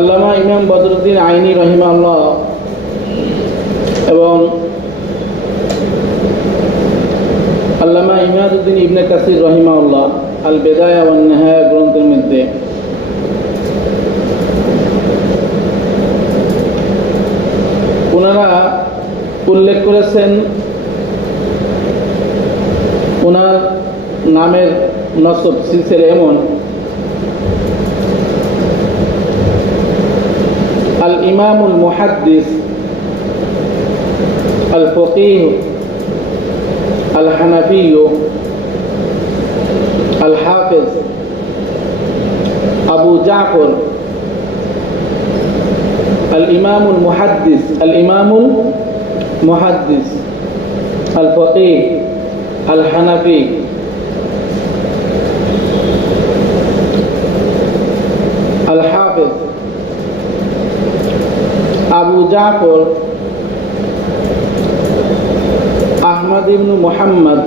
আল্লামা ইমাম বদরুদ্দিন আইনি রহিমাহুল্লাহ এবং আল্লামা ইমাদউদ্দিন ইবনে কাসির রহিমাহুল্লাহ আল বিদায়া ওয়ান নিহায়া গ্রন্থের মধ্যে ওনারা উল্লেখ করেছেন ওনার নামের নসব সিলসিলা এমন আল ইমামুল মুহাদ্দিস আল ফকিহ আল হানাফি আল হাফিজ আবু জাফর আল ইমামুল মুহাদ্দিস আল ফকিহ আল হানাফি আল হাফিজ আবু জাফর আহমদ ইবনে মুহাম্মদ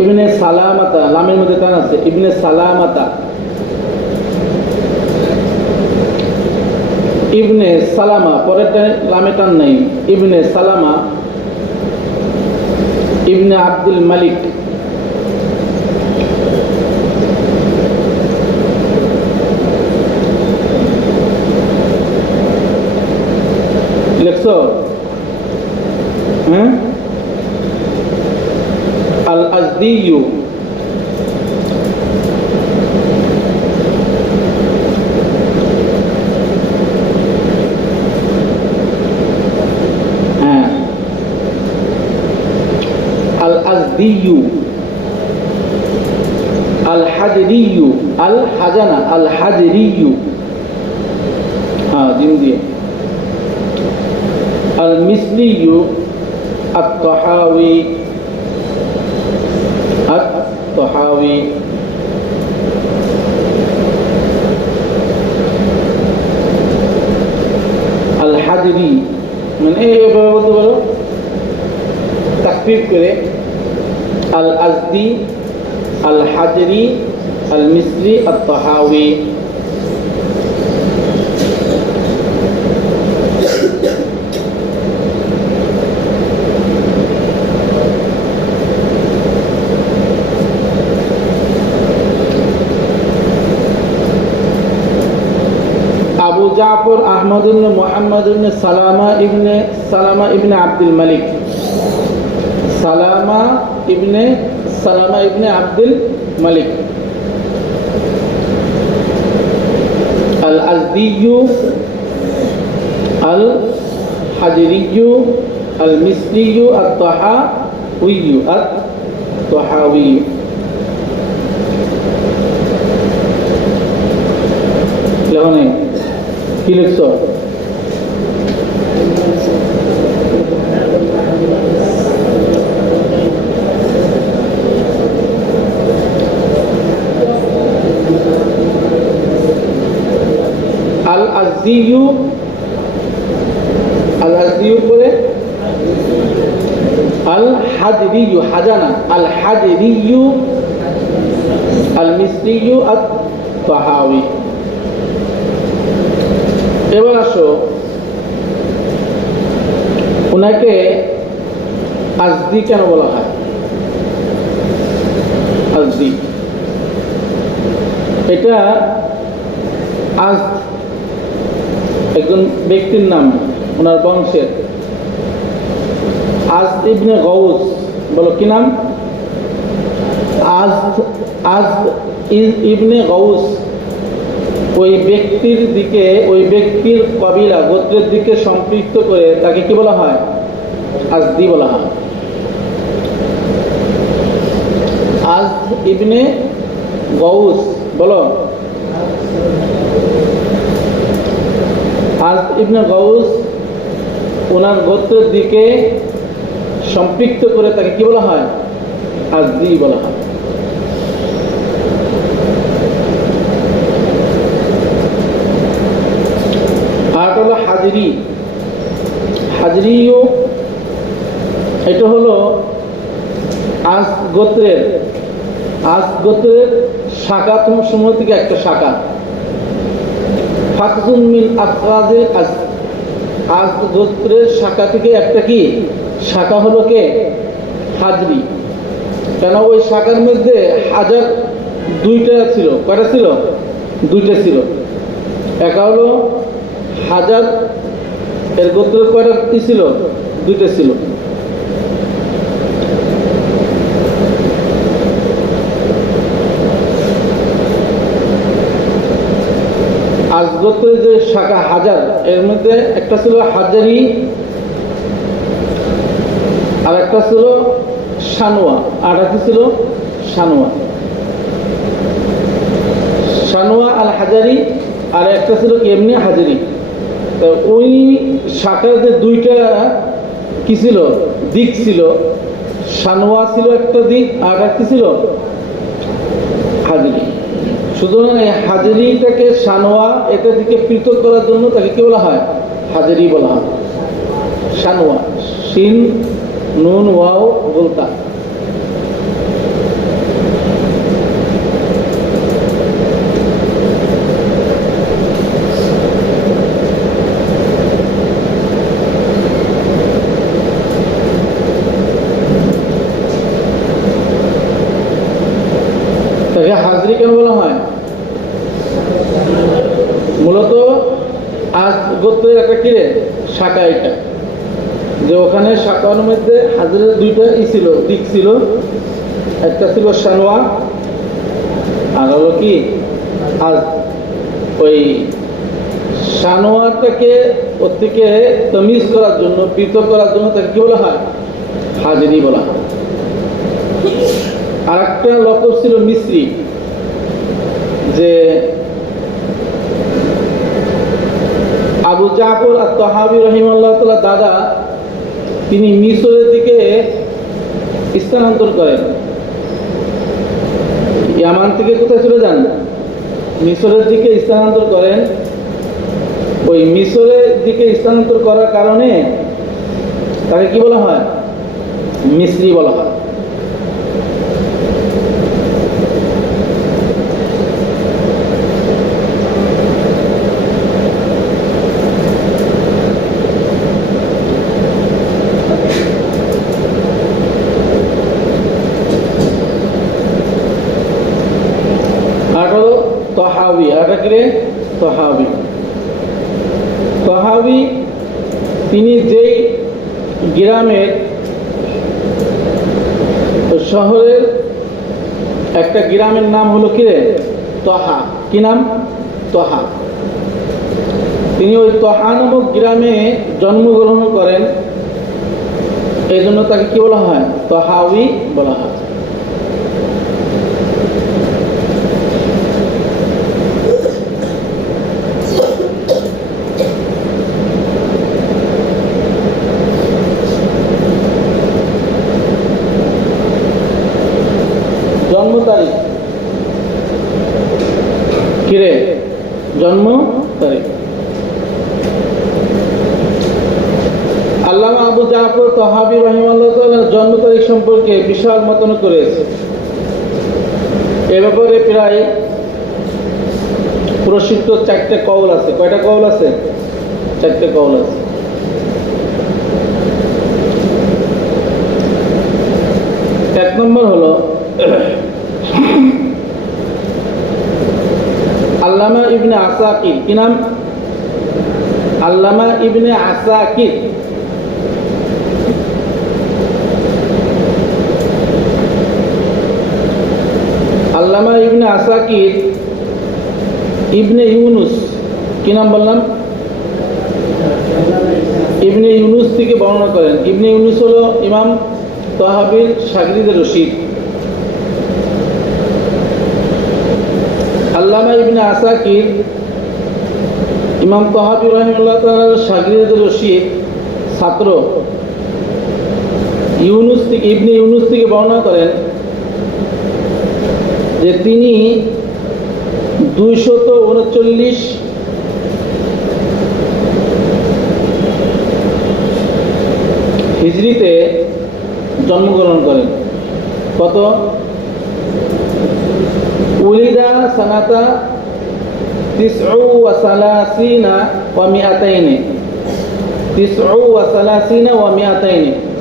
ইবনে সালামাতা, লামের মধ্যে টান আছে, ইবনে সালামাতা, ইবনে সালামা, পরেরটা লামে টান নাই, ইবনে সালামা ইবনে আব্দুল মালিক, লিখছো? হ্যাঁ, আল আজদিয়ু, হ্যাঁ, আল আজদিয়ু, আল হাজরিয়ু, আল হাজানা, আল হাজরিয়ু, হ্যাঁ জিম দিয়ে, আল মিসলিয়ু, আত-তাহাওয়ি, আল হাজরি, মানে এইভাবে বলতে পারো তাকফীর করে, আল আজদি, আল হাজরি, আল মিসলি, আত-তাহাওয়ি। আবু জাফর আহমদ ইবনে মুহাম্মদ ইবনে সালামা ইবনে আব্দুল মালিক, সালামা ইবনে আব্দুল মালিক, আল আজদিয়ু, আল হাজরিয়ু, আল মিসলিয়ু, আত-তাহাওয়ি। লেখনে কি লিখছ? আল আজদিয়ু করে আল হাজরিয়ু, হাজানা, আল হাজরিয়ু, আল মিসলিয়ু, আত-তাহাওয়ি। এবার আসো, ওনাকে আজদি কেন বলা হয়? আজদি, এটা আজ একজন ব্যক্তির নাম, ওনার বংশের। আজ ইবনে গৌস, বলো কি নাম? আজ ইবনে গৌস। ওই ব্যক্তির কবিলা, গোত্রের দিকে সম্পৃক্ত করে তাকে কি বলা হয়? আজদি বলা হয়। আজ ইবনে গৌস, বলো। আজ ইবনে গৌস, ওনার গোত্রের দিকে সম্পৃক্ত করে তাকে কি বলা হয়? আজদি বলা হয়। আর হলো হাজরিও, এটা হলো আজ গোত্রের শাখা সমূহ থেকে একটা শাখা। ফাকজুন মিন আফরাজে আজ গোত্রের শাখা থেকে একটা কি শাখা হলো কে? হাজরি। কেন ওই শাখার মধ্যে হাজার দুইটা ছিল। কয়টা ছিল? দুইটা ছিল। একটা হলো হাজার, এর গোত্রের কয়টা কি ছিল? দুইটা ছিল। আজ গোত্রের যে শাখা হাজার, এর মধ্যে একটা ছিল হাজারি, আর একটা ছিল সানোয়া। আর একটা ছিল সানোয়া আর হাজারি, আর একটা ছিল কি এমনি হাজারি। তো ওই শাখার যে দুইটা কি ছিল? দিক ছিল। সানোয়া ছিল একটা দিক, আর একটা ছিল হাজারি। সুতরাং এই হাজারিটাকে সানোয়া এটা থেকে পৃথক করার জন্য তাকে কি বলা হয়? হাজারি বলা হয়। সানোয়া, শিন নুন ওয়াও বলতা। তাকে হাজরি কেন বলা হয়? মূলত আজ গোত্রের একটা কিরে শাখা, এটা যে ওখানে শাখার মধ্যে হাজরের দুইটা ছিল, দিক ছিল। একটা ছিল সানোয়া, আর হলো কি আজ। ওই সানোয়ারটাকে ওর থেকে তমিজ করার জন্য, পৃথক করার জন্য তাকে কি বলা হয়? হাজরি বলা হয়। আর একটা লকব ছিল মিসরি, যে আবু জাফর আত-তাহাবী রাহিমাহুল্লাহ তাআলা দাদা, তিনি মিশরের দিকে স্থানান্তর করেন। ইয়ামান থেকে কোথায় চলে যান? মিশরের দিকে স্থানান্তর করেন। ওই মিশরের দিকে স্থানান্তর করার কারণে তাকে কি বলা হয়? মিসরি বলা হয়। তহাবি তিনি যেই গ্রামের শহরের একটা গ্রামের নাম হলো কি রে? তহা। কি নাম? তহা। তিনি ওই তহা নামক গ্রামে জন্মগ্রহণ করেন, এই জন্য তাকে কি বলা হয়? তহাবি বলা হয়। জন্ম তারিখ কিরে? জন্ম তারিখ আল্লামা আবু জাফর তাহাবী রাহিমাহুল্লাহ তাআলার জন্ম তারিখ সম্পর্কে বিশাল মতন করেছে। এ ব্যাপারে প্রায় প্রসিদ্ধ 4টে কওল আছে। কয়টা কওল আছে? 4টে কওল আছে। এক নম্বর হলো আল্লামা ইবনে আসাকির। কি নাম? আল্লামা ইবনে আসাকির। আল্লামা ইবনে আসাকির ইবনে ইউনুস। কি নাম বললাম? ইবনে ইউনুস থেকে বর্ণনা করেন। ইবনে ইউনুস হলো ইমাম তাহাবীর শাগির্দ রশিদ। আল্লামা ইবনে আসাকির ইমাম তাহাবী রাহিমাহুল্লাহ তাআলার শাগির্দ রশিদ ছাত্র। ইউনুস থেকে, ইবনে ইউনুস থেকে বর্ণনা করেন যে তিনি 239 হিজরিতে জন্মগ্রহণ করেন। কত? উলিদা সানাতা 39 ওয়া 200 39 ওয়া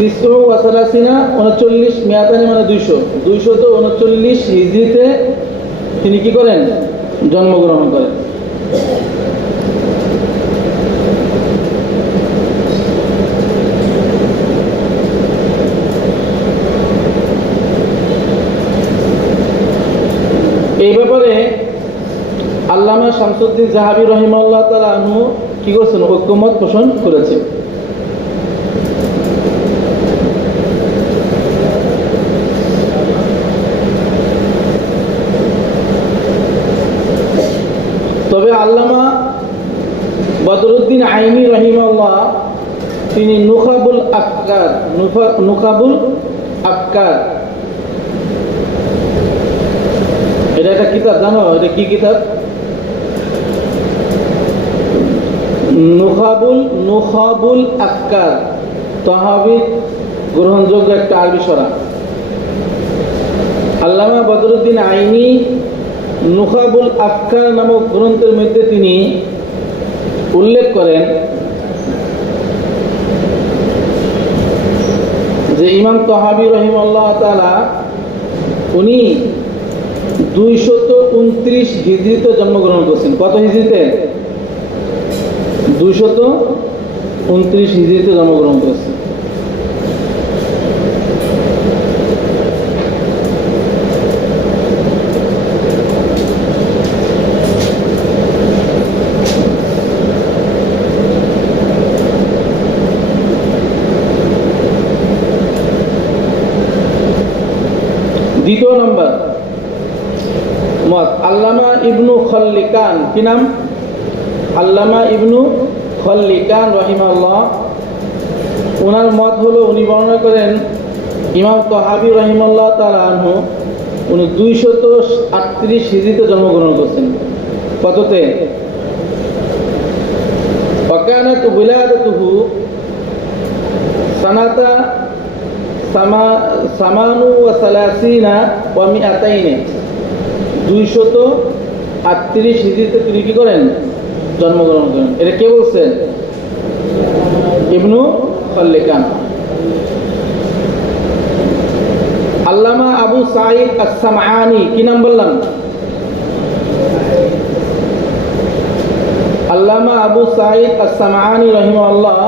200 39 200 মানে 239 হিজরিতে তিনি কি করেন? জন্মগ্রহণ করেন। এই ব্যাপারে আল্লামা শামসুদ্দিন জাহাবী রাহিমাহুল্লাহ তাআলা আনহু কি করছেন? ঐক্যমত পোষণ করেছে। তবে আল্লামা বদরুদ্দিন আইনি রাহিমাহুল্লাহ তিনি নুখাবুল আফকার এটা একটা কিতাব, জানো এটা কি কিতাব? নুখাবুল আফকার, তহাবি গ্রহণযোগ্য একটা আরবি সরা। আল্লামা বদরুদ্দিন আইনি নুখাবুল আফকার নামক গ্রন্থের মধ্যে তিনি উল্লেখ করেন যে ইমাম তহাবি রাহিমাহুল্লাহ তাআলা উনি 229 হিজরিতে জন্মগ্রহণ করছেন। কত হিজরিতে? 229 হিজরিতে জন্মগ্রহণ করছেন। দ্বিতীয় নম্বর মত আল্লামা ইবনু খল্লিকান। কি নাম? আল্লামা ইবনু খল্লিকান রাহিমাহুল্লাহ। ওনার মত হলো, উনি বর্ণনা করেন ইমাম তহাবি রাহিমাহুল্লাহ তাআলা আনহু উনি 238 হিজরিতে জন্মগ্রহণ করছেন। কততে? ওয়াকানাত উলাদাতুহু সানাতা 38 ওয়া 200 238 হিজরিতে তিনি কি করেন? জন্মগ্রহণ করেন। এটা কে বলছেন? ইবনু খল্লিকান। আল্লামা আবু সাঈদ আস-সামআনি। কি নাম বললাম? আল্লামা আবু সাঈদ আস-সামআনি রাহিমাহুল্লাহ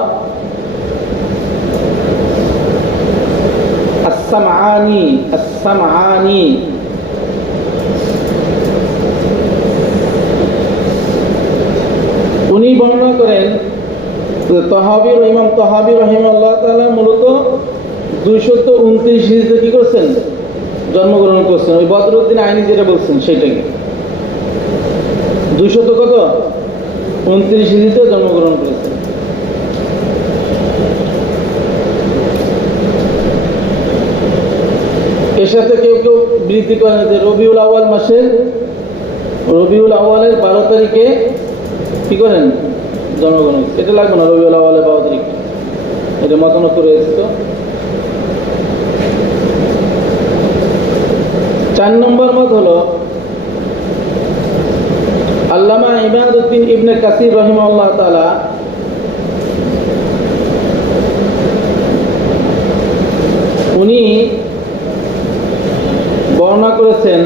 আস-সামআনি উনি বর্ণনা করেন ইমাম তহাবি রাহিমাহুল্লাহ তাআলা মূলত 229 হিজরিতে কি করছেন? জন্মগ্রহণ করছেন। ওই বদরুদ্দিন আইনি যেটা বলছেন সেটাকে 229 হিজরিতে জন্মগ্রহণ করেছেন। এর সাথে কেউ কেউ বৃদ্ধি করেন যে রবিউল আউয়াল মাসের রবিউল আউয়ালের 12 তারিখে কি করেন? জন্মগ্রহণ। এটা লাগবে না, রবিউল আউয়ালের 12 তারিখ, এটা মতামত রয়েছে। তো 4 নম্বর মত হলো আল্লামা ইমাদউদ্দিন ইবনে কাসির রাহিমাহুল্লাহ তাআলা উনি বর্ণনা করেছেন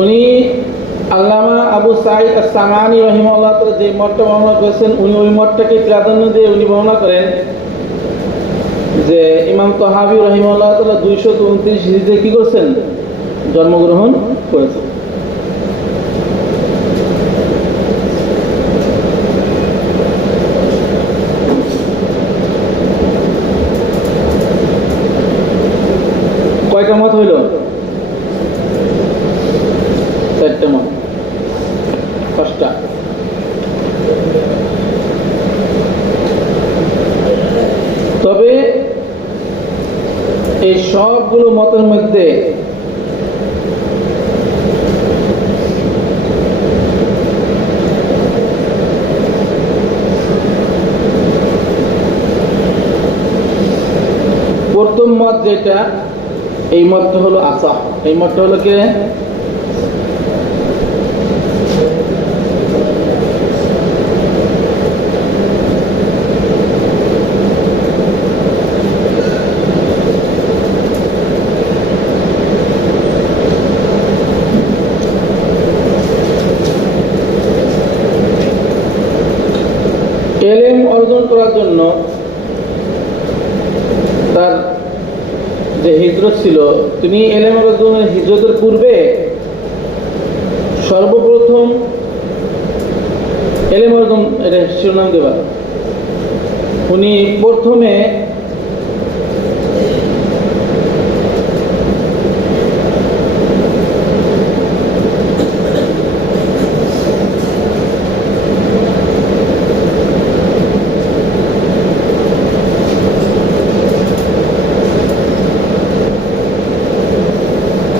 উনি আল্লামা আবু সাঈদ আস-সামআনি রাহিমাহুল্লাহ তাআলা যে মতটা বর্ণনা করেছেন উনি ওই মতটাকে প্রাধান্য দিয়ে উনি বর্ণনা করেন যে ইমাম তহাবি রাহিমাহুল্লাহ তাআলা 229 হিজরিতে কি করছেন? জন্মগ্রহণ করেছেন। কয়টা মত হইল? 4টা মত। 5টা। তবে এই সবগুলো মতের মধ্যে মত যেটা, এই মতটা হলো আসাহ। এই মতটা হলো কে? এলেম অর্জন করার জন্য তার যে হিজরত ছিল, তিনি এলেম অর্জনের হিজরতের পূর্বে সর্বপ্রথম এলেম অর্জন, এটা শিরোনাম দেবা, উনি প্রথমে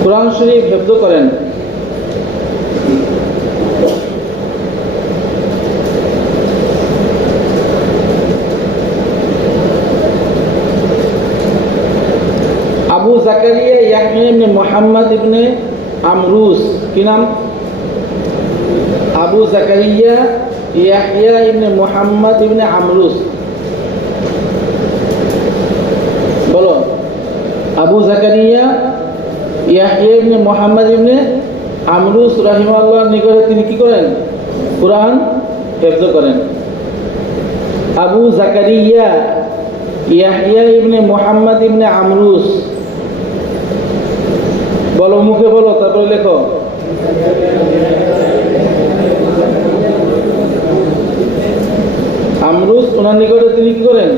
কোরআন শরীফ হিফজ করেন। আবু জাকারিয়া ইয়াহইয়া ইবনে মুহাম্মদ ইবনে আমরুস, কি নাম? আবু জাকারিয়া ইয়াহইয়া ইবনে মুহাম্মদ ইবনে আমরুস। বলো, আবু জাকারিয়া ইয়াহইয়া ইবনে মুহাম্মদ ইবনে আমরুস রাহিমাহুল্লাহর নিকটে তিনি কি করেন? কুরআন হিফজ করেন। আবু জাকারিয়া ইয়াহইয়া ইবনে মুহাম্মদ ইবনে আমরুস, বলো, মুখে বলো, তারপরে লেখো। আমরুস, ওনার নিকটে তিনি কি করেন?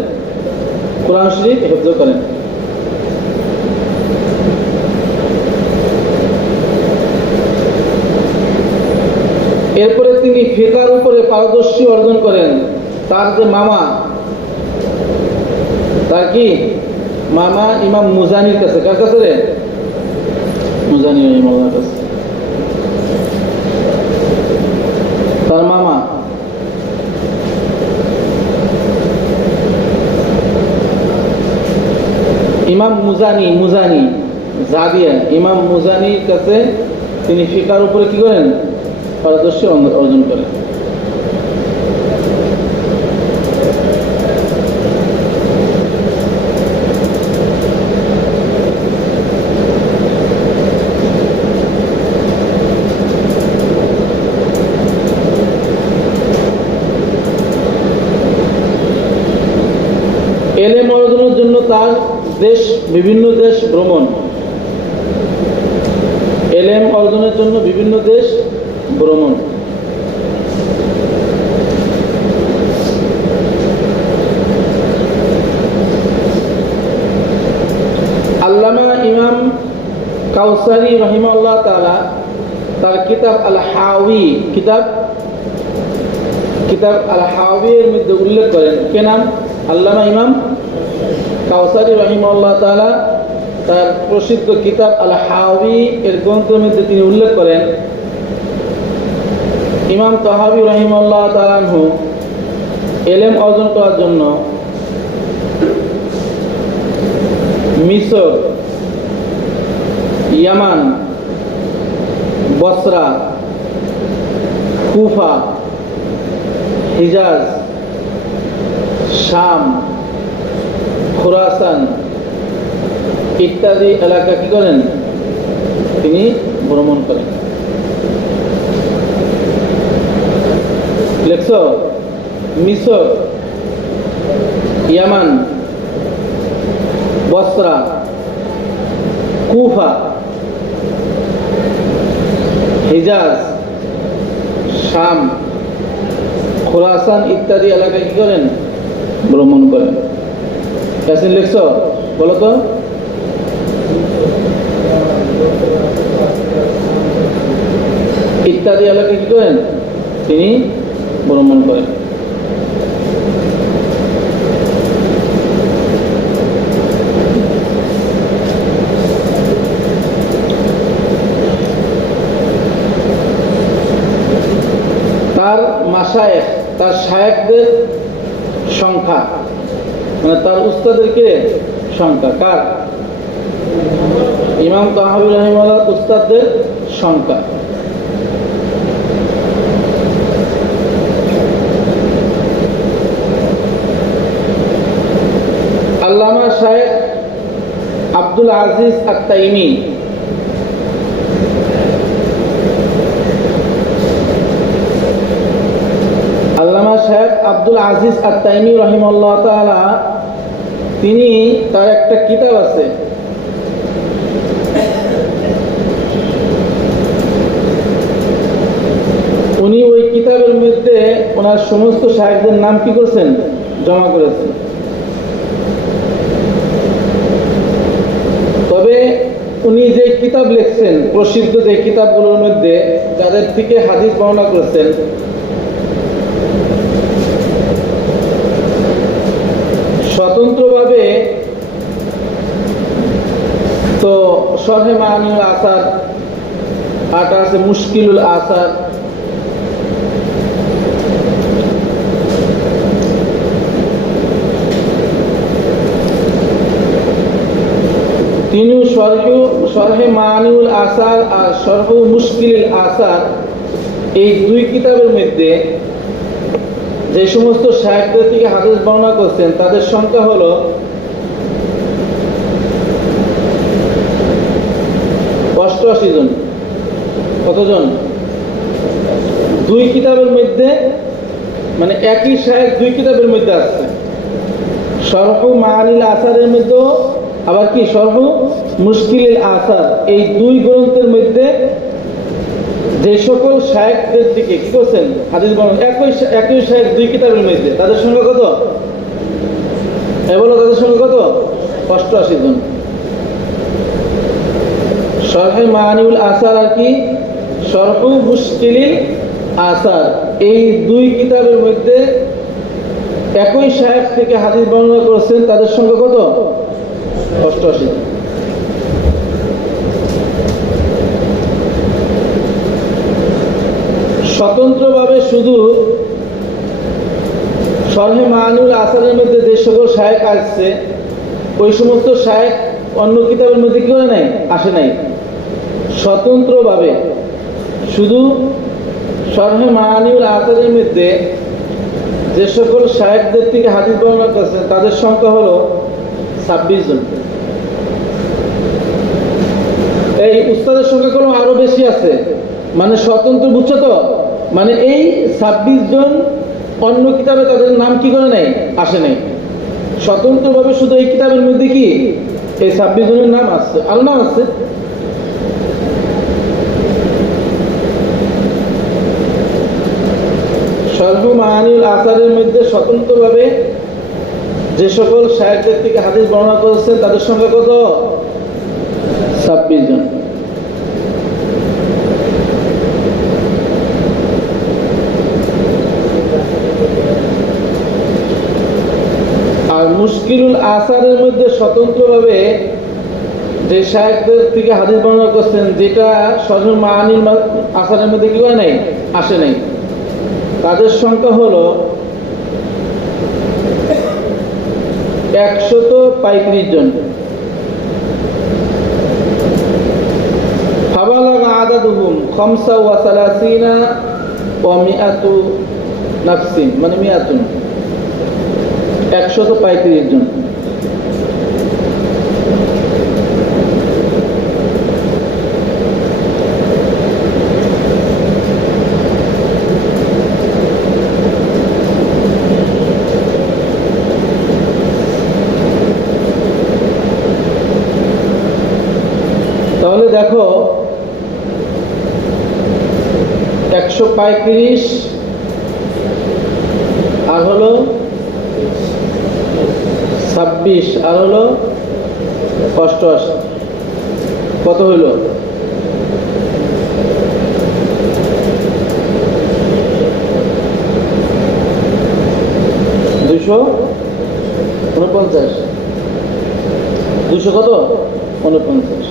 কুরআন শরীফ হিফজ করেন। এরপরে তিনি ফিকার উপরে পারদর্শী অর্জন করেন। তার যে মামা, তার কি মামা ইমাম মুজানির কাছে। কার কাছে রে? মুজানি রাহিমাহুল্লাহর কাছে। তার মামা ইমাম মুজানি জাদিয়া, ইমাম মুজানির কাছে তিনি ফিকার উপরে কি করেন? পারদর্শী অর্জন করেন। এলেম অর্জনের জন্য তার বিভিন্ন দেশ ভ্রমণ। এলেম অর্জনের জন্য বিভিন্ন দেশ ভ্রমণ। আল্লামা ইমাম কাউসারি রাহিমাহুল্লাহ তাআলা তার কিতাব আল হাওয়ি, কিতাব আল হাওয়ি এর মধ্যে উল্লেখ করেন, কে নাম? আল্লামা ইমাম কাউসারি রাহিমাহুল্লাহ তাআলা তার প্রসিদ্ধ কিতাব আল হাওয়ি এর গ্রন্থের মধ্যে তিনি উল্লেখ করেন, ইমাম তাহাবী রাহিমাহুল্লাহ তাআলা আনহু এলেম অর্জন করার জন্য মিশর, ইয়ামান, বসরা, কুফা, হিজাজ, শাম, খুরাসান ইত্যাদি এলাকা কি করেন? তিনি ভ্রমণ করেন। লেখছ? মিশর, ইয়ামান, বসরা, কুফা, হিজাজ, শাম, খুরাসান ইত্যাদি এলাকায় কি করেন? ভ্রমণ করেন। ইয়াসিন লিখছ? বলো তো। ইত্যাদি এলাকায় কি করেন? তিনি ভ্রমণ করেন। তার মাশায়েখ, তার শায়েখদের সংখ্যা, মানে তার উস্তাদের কে সংখ্যা, কার? ইমাম তাহাবী রাহিমাহুল্লাহ উস্তাদদের সংখ্যা। আল্লামা শাইখ আব্দুল আজিজ আত-তাইমি, আল্লামা শাইখ আব্দুল আজিজ আত-তাইমি রাহিমাহুল্লাহ তাআলা, তিনি তার একটা কিতাব আছে, উনি ওই কিতাবের মধ্যে ওনার সমস্ত শাইখদের নাম কি করছেন, জমা করেছেন। তবে উনি যে কিতাব লিখছেন, প্রসিদ্ধ যে কিতাবগুলোর মধ্যে যাদের থেকে হাদিস বর্ণনা করেছেন, স্বতন্ত্রভাবে তো শরহে মাআনিউল আসার, আরটা আছে মুশকিলুল আসার, তিনি শরহে মাআনিউল আসার আর শরহ মুশকিলুল আসার, এই দুই কিতাবের মধ্যে যে সমস্ত শাইখদের থেকে হাদিস বর্ণনা করছেন তাদের সংখ্যা হলো 88 জন। কতজন? দুই কিতাবের মধ্যে, মানে একই শাইখ দুই কিতাবের মধ্যে আছে। শরহ মাআনিল আসারের মধ্যে, আবার কি শরহ মুশকিলুল আসার, এই দুই গ্রন্থের মধ্যে যে সকল শাইখদের থেকে কি করছেন হাদিস বর্ণনা, একই শাইখ দুই কিতাবের মধ্যে, তাদের সংখ্যা কত? বলো তাদের সংখ্যা কত? 88 জন। শরহে মাআনিউল আসার আর কি শরহ মুশকিলুল আসার, এই দুই কিতাবের মধ্যে একই শাইখ থেকে হাদিস বর্ণনা করেছেন, তাদের সংখ্যা কত? 88 জন। স্বতন্ত্রভাবে শুধু শরহে মাআনিউল আসারের মধ্যে যে সকল শাইখ আসছে, ওই সমস্ত শাইখ অন্য কিতাবের মধ্যে কি করে নাই, আসে নাই। স্বতন্ত্রভাবে শুধু শরহে মাআনিউল আসারের মধ্যে যে সকল শাইখদের থেকে হাদিস বর্ণনা করেছেন তাদের সংখ্যা হলো 26 জন। এই উস্তাদের সংখ্যা কোনো আরো বেশি আছে, মানে স্বতন্ত্র, বুঝছো তো? মানে এই 26 জন অন্য কিতাবে তাদের নাম কি করে নাই, আসে নাই। স্বতন্ত্রভাবে শুধু এই কিতাবের মধ্যে কি এই 26 জনের নাম আসছে, আরো নাম আছে। শরহ মাআনিউল আসারের মধ্যে স্বতন্ত্রভাবে যে সকল শাইখদের থেকে হাদিস বর্ণনা করেছেন তাদের সংখ্যা কত? 26 জন। আর মুশকিলুল আসারের মধ্যে স্বতন্ত্রভাবে যে শাইখদের থেকে হাদিস বর্ণনা করছেন, যেটা শরহ মাআনিউল আসারের মধ্যে কি করে নাই, আসে নাই, তাদের সংখ্যা হলো 135 জন। ফাবালাগা আদাদুহুম 35 ওয়া 100 নাফসিন, মানে 100, 135 জন। তাহলে দেখো 135 আর হলো 26 আর হলো 88, কত হইল? 249, 200 কত? 49।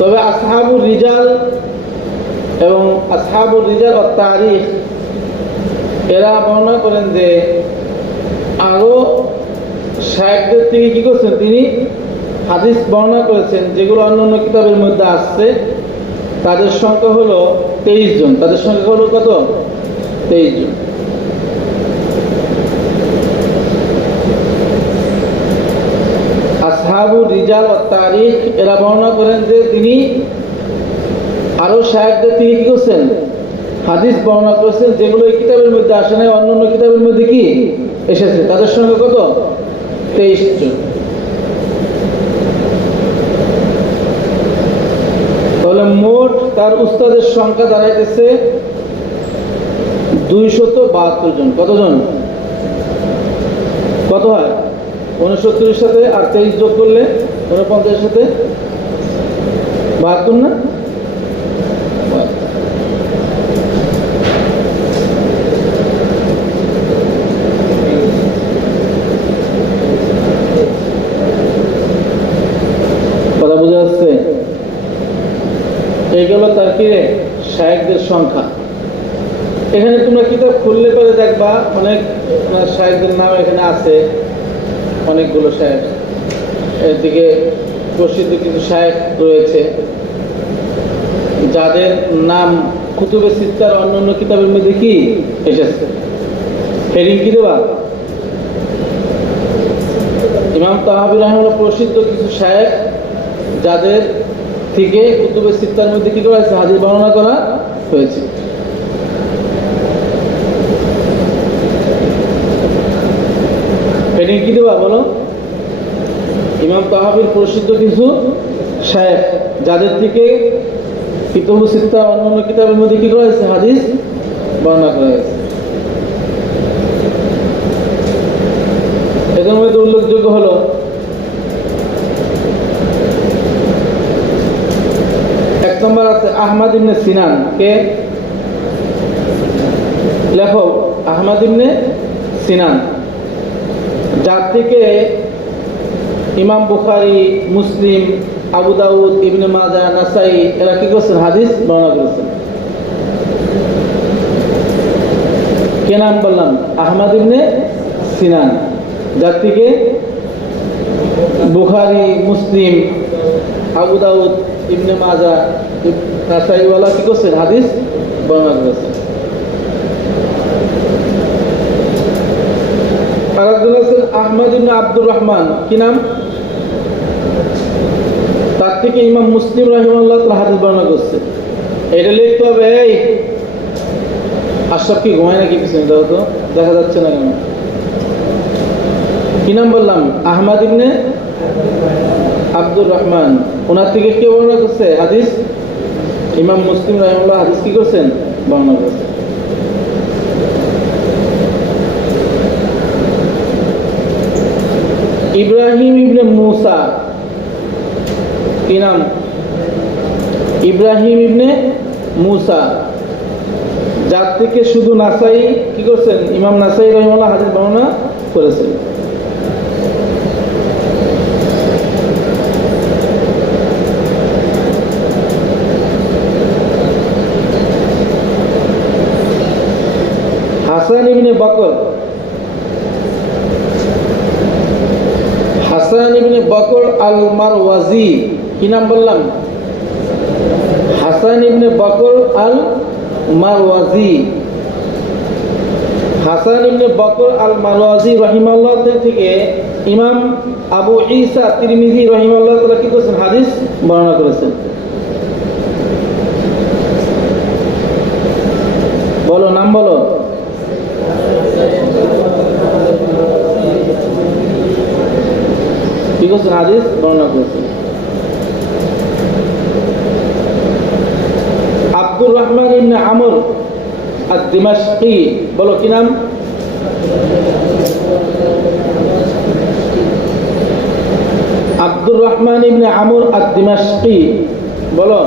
তবে আসহাবুর রিজাল এবং আসহাবুর রিজাল ও তারিখ, এরা বর্ণনা করেন যে আরো শায়েখদের থেকে কি করছেন, তিনি হাদিস বর্ণনা করেছেন যেগুলো অন্যান্য কিতাবের মধ্যে আসছে। তাদের সংখ্যা হলো 23 জন। তাদের সংখ্যা হলো কত? 23 জন। আসহাবুর রিজাল ও তারিখ এরা বর্ণনা করেন যে তিনি আরো শায়েখদের থেকে কি করছেন, হাদিস বর্ণনা করেছেন যেগুলো এই কিতাবের মধ্যে আসে নাই, অন্যান্য কিতাবের মধ্যে কি এসেছে। তাদের সংখ্যা কত? 23 জন। তাহলে মোট তার উস্তাদের সংখ্যা দাঁড়াইতেছে 272 জন। কতজন? কত হয়? 69 সাথে আর 23 যোগ করলে 49 সাথে 72 না? কথা বুঝে আসছে? এইগুলো তার কি শায়েখদের সংখ্যা। এখানে তোমরা কিতাব খুললে করে দেখবা অনেক শায়েখদের নাম এখানে আছে, অনেকগুলো শায়েখ। এদিকে প্রসিদ্ধ কিছু শায়েখ রয়েছে যাদের নাম কুতুবে সিত্তার অন্যান্য কিতাবের মধ্যে কি এসেছে। হেডিং কি দেবা? ইমাম তাহাবী রাহিমাহুল্লাহ প্রসিদ্ধ কিছু শায়েখ যাদের থেকে কুতুবে সিত্তার মধ্যে কি করা হয়েছে, হাদিস বর্ণনা করা হয়েছে। হেডিং কি দেবা বলো? ইমাম তাহাবীর প্রসিদ্ধ কিছু শায়েখ যাদের থেকে কুতুবে সিত্তার অন্যান্য কিতাবের মধ্যে কি করা হয়েছে, হাদিস বর্ণনা করা হয়েছে। এদের মধ্যে উল্লেখযোগ্য হলো এক নম্বর আছে আহমদ ইবনে সিনান। কে লেখক? আহমদ ইবনে সিনান, যার থেকে ইমাম বুখারী, মুসলিম, আবু দাউদ, ইবনে মাজাহ, নাসাই এরা কি করছেন, হাদিস বর্ণনা করেছেন। কে নাম বললাম? আহমদ ইবনে সিনান, যার থেকে বুখারী, মুসলিম, আবু দাউদ, ইবনে মাজাহ, নাসাই ওয়ালা কি করছেন, হাদিস বর্ণনা করেছেন। আরেকজন আছেন আহমদ ইবনে আব্দুর রহমান। কি নাম? তার থেকে ইমাম মুসলিম রাহিমাহুল্লাহ তাআলা হাদিস বর্ণনা করছে। এটা লিখতে হবে। এই আশরাফ কি ঘুমায় নাকি? পিছনে দাও তো, দেখা যাচ্ছে না কেন? কি নাম বললাম? আহমদ ইবনে আব্দুর রহমান। ওনার থেকে কে বর্ণনা করছে হাদিস? ইমাম মুসলিম রাহিমাহুল্লাহ হাদিস কি করছেন, বর্ণনা করছেন। ইব্রাহিম ইবনে মুসা। কি নাম? ইব্রাহিম ইবনে মুসা, যার থেকে শুধু নাসাই কি করছেন, ইমাম নাসাই রাহিমাহুল্লাহ হাদিস বর্ণনা করেছেন। হাসান ইবনে বকর। হাসান ইবনে বকর আল মারওয়াজি। কি নাম বললাম? হাসান ইবনে বকর আল মারওয়াজি। হাসান ইবনে বকর আল মারওয়াজি রাহিমাহুল্লাহ থেকে ইমাম আবু ঈসা তিরমিজি রাহিমাহুল্লাহ তাআলা কি করেছেন, হাদিস বর্ণনা করেছেন। বলো, নাম বলো। কি করছেন, হাদিস বর্ণনা করেছেন। আব্দুর রহমান ইবনে আমর আদ-দিমাশকি। বলো, কি নাম? আব্দুর রহমান ইবনে আমর আদ-দিমাশকি। বলো,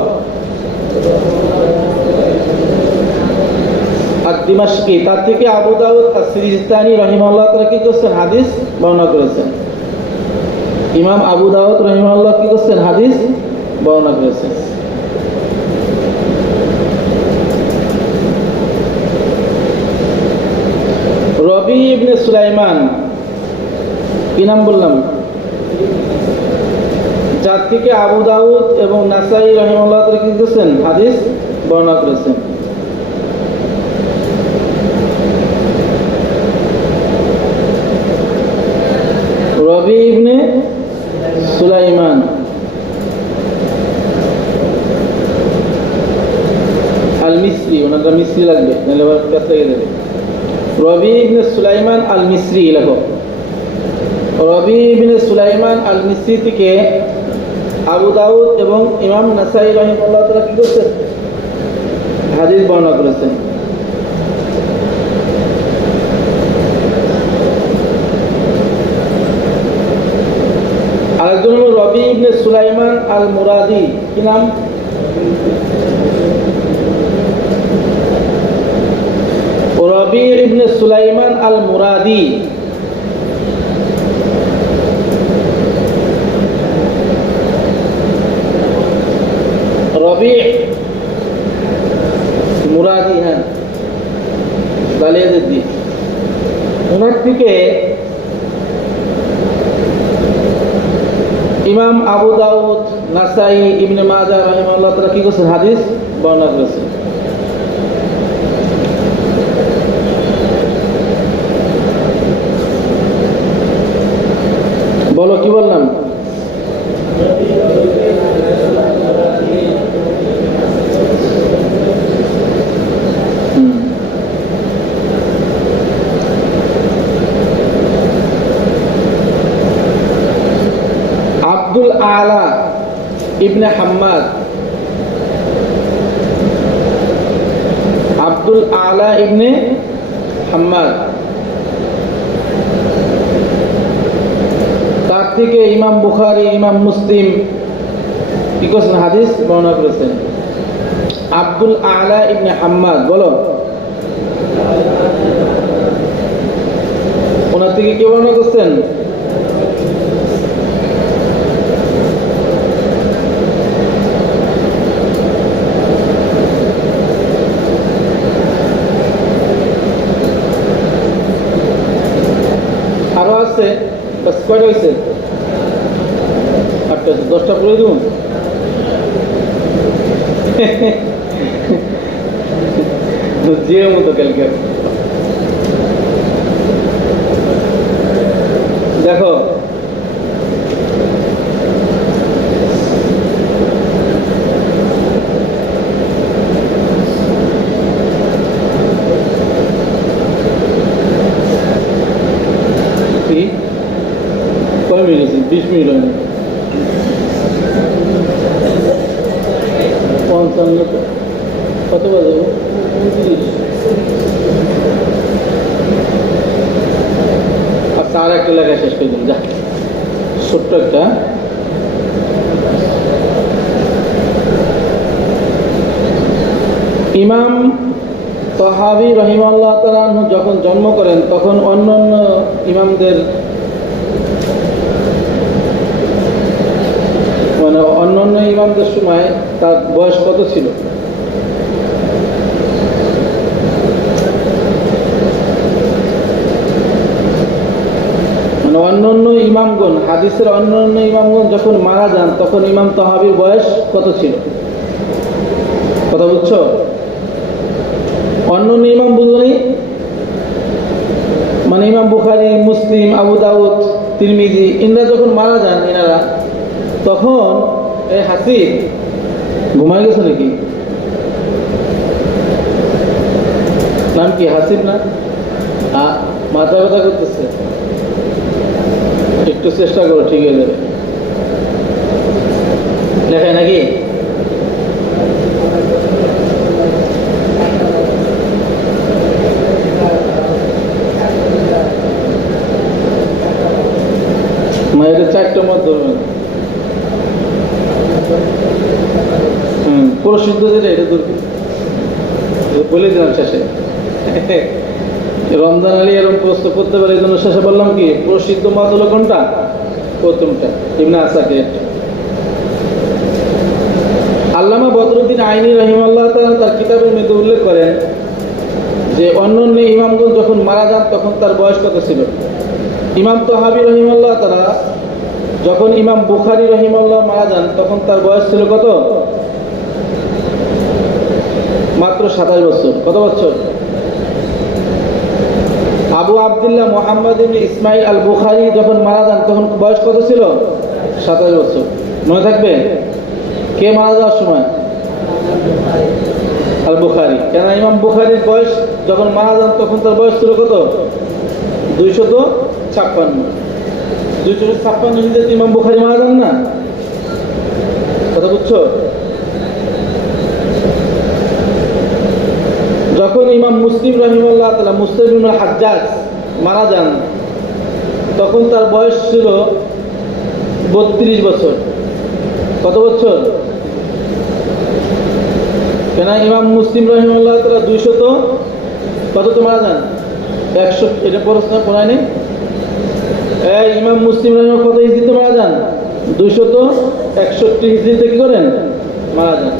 আদ-দিমাশকি। তার থেকে আবু দাউদ আস-সিজিস্তানি রাহিমাহুল্লাহ তাআলা কি করছেন, হাদিস বর্ণনা করেছেন। ইমাম আবু দাউদ রাহিমাহুল্লাহ কি করছেন, হাদিস বর্ণনা করেছেন। রবি ইবনে সুলাইমান, কি নাম বললাম, যার থেকে আবু দাউদ এবং নাসাই রাহিমাহুল্লাহ তাআলা কি করেছেন, হাদিস বর্ণনা করেছেন। রবি ইবনে সুলাইমান আল মিসরি, ওনাটা মিসরি লাগবে, নাহলে আবার কাছে লেগে যাবে। রবি ইবনে সুলাইমান আল মিসরি লেখো। রবি ইবনে সুলাইমান আল মিসরি থেকে আবু দাউদ এবং ইমাম নাসাই রাহিমাহুল্লাহ তাআলা কি করেছেন, হাদিস বর্ণনা করেছেন। আরেকজন হল রবি ইবনে সুলাইমান আল মুরাদি, কি নাম, রবি ইবনে সুলাইমান আল মুরাদি। রবি মুরাদি, হ্যাঁ গালিয়াদি, ওনার থেকে ইমাম আবু দাউদ, নাসাই, ইবনে মাজাহ রাহিমাহুল্লাহ তাআলা কি করেছেন, হাদিস বর্ণনা করেছেন। বলো কি বললাম, আব্দুল আলা ইবনে হাম্মাদ, আব্দুল আলা ইবনে হাম্মাদ, তার থেকে ইমাম বুখারী, ইমাম মুসলিম কি করেছেন, হাদিস বর্ণনা করেছেন। আব্দুল আলা ইবনে হাম্মাদ, বলো ওনার থেকে কি বর্ণনা করছেন, আরো আছে, কয়টা হয়েছে, 8টা, 10টা করে দেবো। যে মতো কালকে দেখো, কয় মিনিট, 20 মিনিট হয়নি, 55, কত বাজে, 29। আচ্ছা, আর একটা লেখা শেষ করে দিন, যা ছোট্ট একটা। ইমাম তাহাবী রাহিমাহুল্লাহ তাআলা যখন জন্ম করেন তখন অন্যান্য ইমামদের মানে অন্যান্য ইমামদের সময় তার বয়স কত ছিল, মানে অন্যান্য ইমামগণ, হাদিসের অন্যান্য ইমামগণ যখন মারা যান তখন ইমাম তাহাবীর বয়স কত ছিল, কথা বুঝছো, অন্যান্য ইমাম বুঝুনি, মানে ইমাম বুখারী, মুসলিম, আবু দাউদ, তিরমিজি, ইনারা যখন মারা যান ইনারা, তখন এই হাসিব ঘুমায় গেছে নাকি, নাম কি হাসিব না, মাথা ব্যথা করতেছে, একটু চেষ্টা করো, ঠিক হয়ে যাবে, দেখায় নাকি, মায়ের 4টা মাধ্যমে প্রসিদ্ধ যেটা, এটা দূর বলে দিলাম শেষে। রমজান আলী এরকম প্রশ্ন করতে পারে, এই জন্য শেষে বললাম কি প্রসিদ্ধ মত হলো কোনটা, প্রথমটা, ইবনে আসাকির। আল্লামা বদরুদ্দিন আইনি রাহিমাহুল্লাহ তাআলা তার কিতাবের মধ্যে উল্লেখ করেন যে অন্যান্য ইমামগুলো যখন মারা যান তখন তার বয়স কত ছিল? ইমাম তাহাবী রহিমাল্লাহ তারা যখন ইমাম বুখারী রহিমাল্লাহ মারা যান তখন তার বয়স ছিল কত? মাত্র 27 বছর। কত বছর? আবু আব্দুল্লাহ মুহাম্মদ ইবনে ইসমাইল আল বুখারী যখন মারা যান তখন বয়স কত ছিল? 27 বছর। মনে থাকবে কে মারা যাওয়ার সময়? আল বুখারী। কেন ইমাম বুখারীর বয়স যখন মারা যান তখন তার বয়স ছিল কত? 256। 256 হিজরিতে ইমাম বুখারী মারা যান না? কথা বুঝছো? যখন ইমাম মুসলিম রহিমাল্লাহ তাআলা মুসলিম ইবনে হাজ্জাজ মারা যান তখন তার বয়স ছিল 32 বছর। কত বছর? কেন ইমাম মুসলিম রহিমাল্লাহ তাআলা 200 কততে মারা যান? 100। এটা প্রশ্ন পড়ায় নেই। ইমাম মুসলিম রহিমাল্লাহ কত হিজরিতে মারা যান? 261 হিজরিতে কি করেন? মারা যান।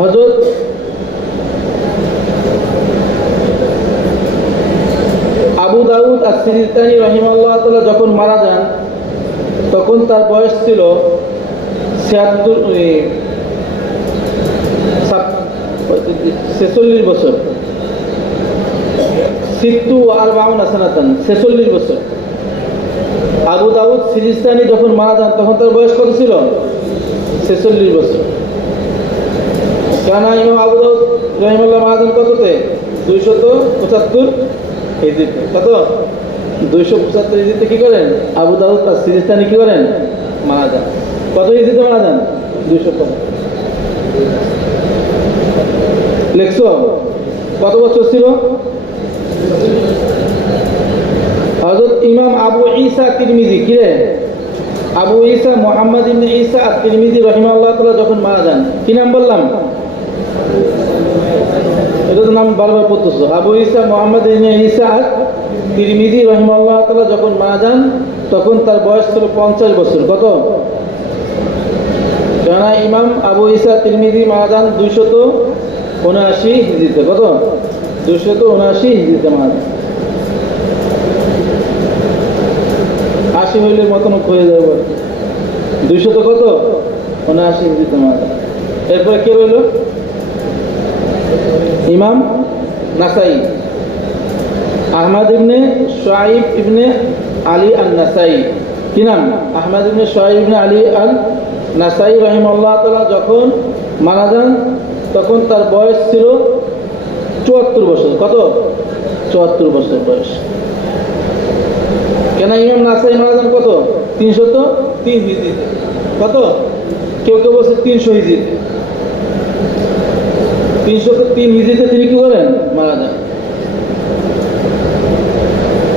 হযরত আবু দাউদ আস-সিজিস্তানি রাহিমাহুল্লাহ তাআলা যখন মারা যান তখন তার বয়স ছিল 46 বছর। 46 বছর। আবু দাউদ সিজিস্তানি যখন মারা যান তখন তার বয়স কত ছিল? 46 বছর। কেন ইমাম আবু দাউদ রহিমাহুল্লাহ মারা যান কততে? 275 হিজরিতে। কত? 275 হিজরিতে কি করেন? আবু দাউদ আর সিজিস্তানি কি করেন? মারা যান। কত হিজরিতে মারা যান? 205। লেখছো কত বছর ছিল? হযরত ইমাম আবু ঈসা তিরমিজি কি রে? আবু ঈসা মুহাম্মদ ইবনে ঈসা আত-তিরমিজি রাহিমাহুল্লাহ তাআলা যখন মারা যান, কি নাম বললাম? এটা তো নাম বারবার পড়তেছো। আবু ঈসা মুহাম্মদ ইবনে ঈসা আত-তিরমিজি রাহিমাহুল্লাহ তাআলা যখন মারা যান তখন তার বয়স ছিল 50 বছর। কত? কেন ইমাম আবু ঈসা তিরমিজি মারা যান 279 হিজরিতে। কত? 279 হিজরিতে মারা যান। 80 হইলে মতন হয়ে যাবে। 200 কত? 79 হিজরিতে মারা যান। এরপরে কে রইল? ইমাম নাসাই, আহমদ ইবনে শুআইব ইবনে আলী আন-নাসাই। কি নাম? আহমদ ইবনে শুআইব ইবনে আলী আন-নাসাই রাহিমাহুল্লাহ তাআলা যখন মারা যান তখন তার বয়স ছিল 74 বছর। কত? 74 বছর বয়স। কেন ইমাম নাসাই মারা যান কত? 303 হিজরিতে। কত? কেউ কেউ বলছে 300 হিজরিতে। 303 হিজরিতে তিনি কি করেন? মারা যান।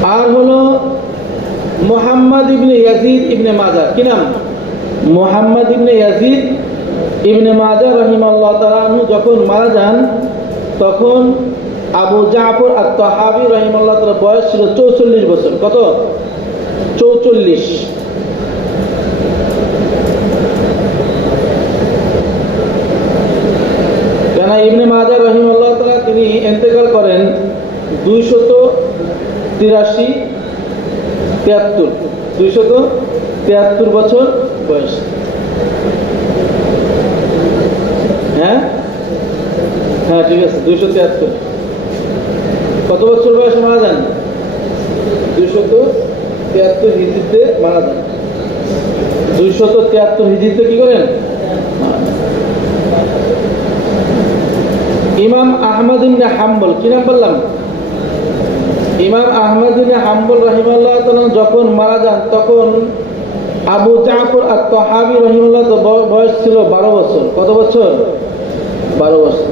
আর হলো মুহাম্মদ ইবনে ইয়াজিদ ইবনে মাজাহ। কি নাম? মুহাম্মদ ইবনে ইয়াজিদ ইবনে মাজাহ রাহিমাহুল্লাহ তাআলা যখন মারা যান তখন আবু জাফর আত-তাহাবী রাহিমাহুল্লাহ তাআলা বয়স ছিল 44 বছর। কত? 44। কেন ইবনে মাজাহ রাহিমাহুল্লাহ তাআলা তিনি ইন্তেকাল করেন 273 বছর বয়স। হ্যাঁ হ্যাঁ ঠিক আছে, 273। কত বছর বয়সে মারা যান? 273 হিজরিতে মারা যান। 273 হিজরিতে কি করেন? ইমাম আহমদ ইবনে হাম্বল। কি নাম বললাম? ইমাম আহমদ ইবনে হাম্বল রাহিমাহুল্লাহ তাআলা যখন মারা যান তখন আবু জাফর আত-তাহাবী রাহিমাহুল্লাহ বয়স ছিল 12 বছর। কত বছর? 12 বছর।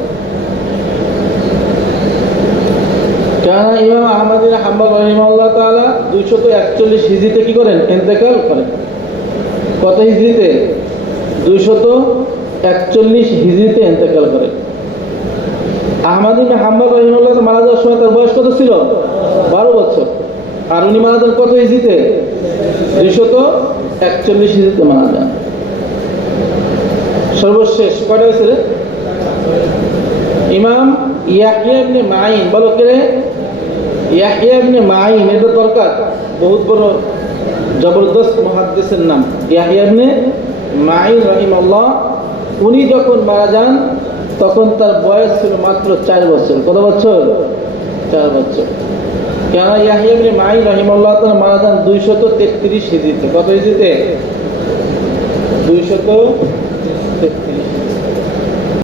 কেন ইমাম আহমদ ইবনে হাম্বল রাহিমাহুল্লাহ তাআলা 241 হিজরিতে কি করেন? ইন্তেকাল করেন। কত হিজরিতে? 241 হিজরিতে ইন্তেকাল করেন। আহমদ ইবনে হাম্বল রাহিমাহুল্লাহ মারা যাওয়ার সময় তার বয়স কত ছিল? 12 বছর। আর উনি মারা যান কত হিজরিতে? 241 হিজরিতে মারা যান। সর্বশেষ কয়টা হয়েছে রে? ইমাম ইয়াহইয়া ইবনে মাইন, বলো কে রে? ইয়াহইয়া ইবনে মাইন, এটা দরকার, বহুত বড় জবরদস্ত মুহাদ্দিসের নাম ইয়াহইয়া ইবনে মাইন রাহিমাহুল্লাহ। উনি যখন মারা যান তখন তার বয়স ছিল মাত্র 4 বছর। কত বছর? 4 বছর। কেন ইয়াহইয়া ইবনে মাইন রাহিমাহুল্লাহ তার মারা যান 233 হিজরিতে। কত হিজরিতে? 233